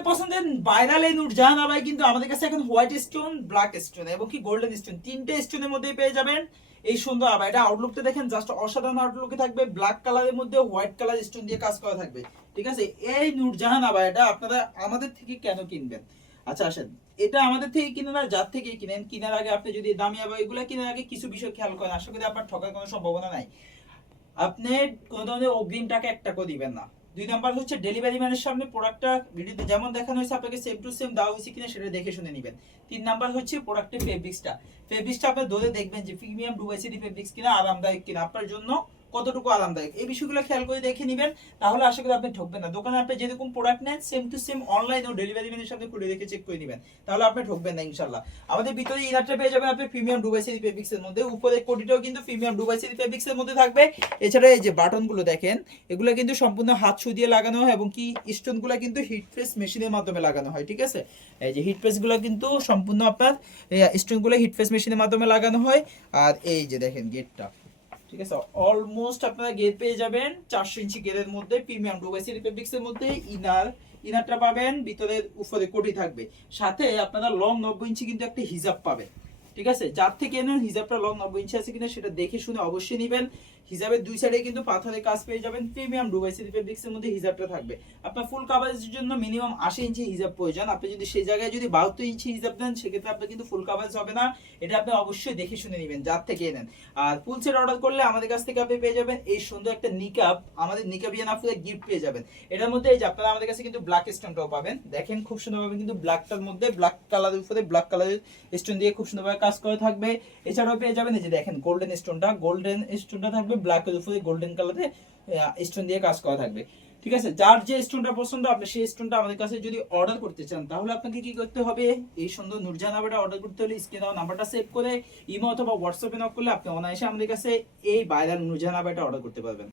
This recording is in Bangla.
আপনাদের পছন্দের ভাইরাল এই নুরজাহান আবাই কিন্তু আমাদের কাছে এখন হোয়াইট স্টোন ব্ল্যাক স্টোন এবং কি গোল্ডেন স্টোন তিনটে স্টোনের মধ্যেই পেয়ে যাবেন এই সুন্দর আবার। এটা আউটলুকটা দেখেন জাস্ট অসাধারণ আউটলুকে থাকবে। ব্ল্যাক কালারের মধ্যে হোয়াইট কালার স্টোন দিয়ে কাজ করা থাকবে। ঠিক আছে? এই নুরজাহান এটা আপনারা আমাদের থেকে কেন কিনবেন? আচ্ছা আসেন। এটা আমাদের থেকে কিনেন আর যার থেকে কিনেন, কেনার আগে আপনি যদি দামি আবার এগুলো কেনার আগে কিছু বিষয় খেয়াল করেন। আশা করি আপনার ঠকার কোনো সম্ভাবনা নাই। আপনি কোনো ধরনের অগ্রিম টাকা এক টাকা দিবেন না। দুই নাম্বার হচ্ছে ডেলিভারি ম্যানের সামনে প্রোডাক্টটা ভিডিওতে যেমন দেখানো হয়েছে, আপনাকে সেম টু সেম দেওয়া হয়েছে কিনা সেটা দেখে শুনে নেবেন। তিন নাম্বার হচ্ছে প্রোডাক্টের ফেব্রিক্সটা ফেব্রিক্সটা আপনি ধরে দেখবেন যে প্রিমিয়াম ডুবাইসিডি ফেব্রিক্স কিনা, আরামদায়ক কিনা। আপনার জন্য কতটুকু আরামদায়ক? এই বিষয়গুলো খেয়াল করে দেখে নেবেন, তাহলে আশা করি আপনি ঠকবেন না। দোকানে আপনি যেরকম প্রোডাক্ট নেন সেম টু সেম অনলাইন ও ডেলিভারি ম্যানের সামনে খুলে রেখে চেক করে নেবেন। তাহলে আপনি ঠকবেন না ইনশাল্লাহ আমাদের ভিতরে ইনারটা পেয়ে যাবেন আপনি প্রিমিয়াম ডুবাইসিডি ফেব্রিক্স এর মধ্যে। উপরে কোটিটাও কিন্তু প্রিমিয়াম ডুবাইসিডি ফেব্রিক্স এর মধ্যে থাকবে। এছাড়া এই যে বাটনগুলো দেখেন, এগুলো কিন্তু সম্পূর্ণ হাত ছু দিয়ে লাগানো হয় এবং কি স্টোনগুলো কিন্তু হিট প্রেস মেশিনের মাধ্যমে লাগানো হয়, ঠিক আছে? এই যে হিট প্রেসগুলো কিন্তু সম্পূর্ণ আপনার স্টোনগুলো হিট প্রেস মেশিনের মাধ্যমে লাগানো হয়। আর এই যে দেখেন গেটটা ঠিক আছে? অলমোস্ট আপনারা গেট পেয়ে যাবেন চারশো ইঞ্চি গেটের মধ্যে প্রিমিয়াম ডুবাইসি রিপাবলিক্স এর মধ্যে ইনার ইনারটা পাবেন ভিতরের উপরে কোটি থাকবে। সাথে আপনারা লং নব্বই ইঞ্চি কিন্তু একটা হিজাব পাবেন। ঠিক আছে? যার থেকে নেন হিজাবটা লং নব্বই ইঞ্চি আছে কিনা সেটা দেখে শুনে অবশ্যই নেবেন। হিজাবের দুই সাইডে কিন্তু পাথরের কাজ পেয়ে যাবেন। প্রিমিয়াম ডুবাইসি রিপাবলিক্স এর মধ্যে হিজাবটা থাকবে। আপনার ফুল কাভারেজের জন্য মিনিমাম আশি ইঞ্চি হিজাব প্রয়োজন। আপনি যদি সেই জায়গায় যদি বাহাত্তর ইঞ্চি হিজাব দেন সেক্ষেত্রে আপনার কিন্তু ফুল কাভারেজ হবে না। এটা আপনি অবশ্যই দেখে শুনে নেবেন, যার থেকে নেন। আর ফুল সেট অর্ডার করলে আমাদের কাছ থেকে আপনি পেয়ে যাবেন এই সুন্দর একটা নিকাপ আমাদের নিকাবিয়ান আপনাদের গিফট পেয়ে যাবেন। এটার মধ্যে এই যে আপনারা আমাদের কাছে কিন্তু ব্ল্যাক স্টোনটাও পাবেন। দেখেন খুব সুন্দরভাবে কিন্তু ব্ল্যাকটার মধ্যে ব্ল্যাক কালারের উপরে ব্ল্যাক কালারের স্টোন দিয়ে খুব সুন্দরভাবে কাজ করে থাকবে। এছাড়াও পেয়ে যাবেন এই যে দেখেন গোল্ডেন স্টোনটা গোল্ডেন স্টোনটা থাকবে ব্ল্যাকের উপরে গোল্ডেন কালারে স্টোন দিয়ে কাজ করা থাকবে। ঠিক আছে? যার যে স্টোনটা পছন্দ, আপনি সেই স্টোনটা আমাদের কাছে যদি অর্ডার করতে চান, তাহলে আপনাকে কি করতে হবে? এই সুন্দর নুরজান নাম্বারটা অর্ডার করতে হলে স্ক্রিনে দেওয়া নাম্বারটা সেভ করে ইমো অথবা হোয়াটসঅ্যাপে নক করলে আপনি অনায়াসে আমাদের কাছে এই ভাইরাল নুরজান নাম্বারটা অর্ডার করতে পারবেন।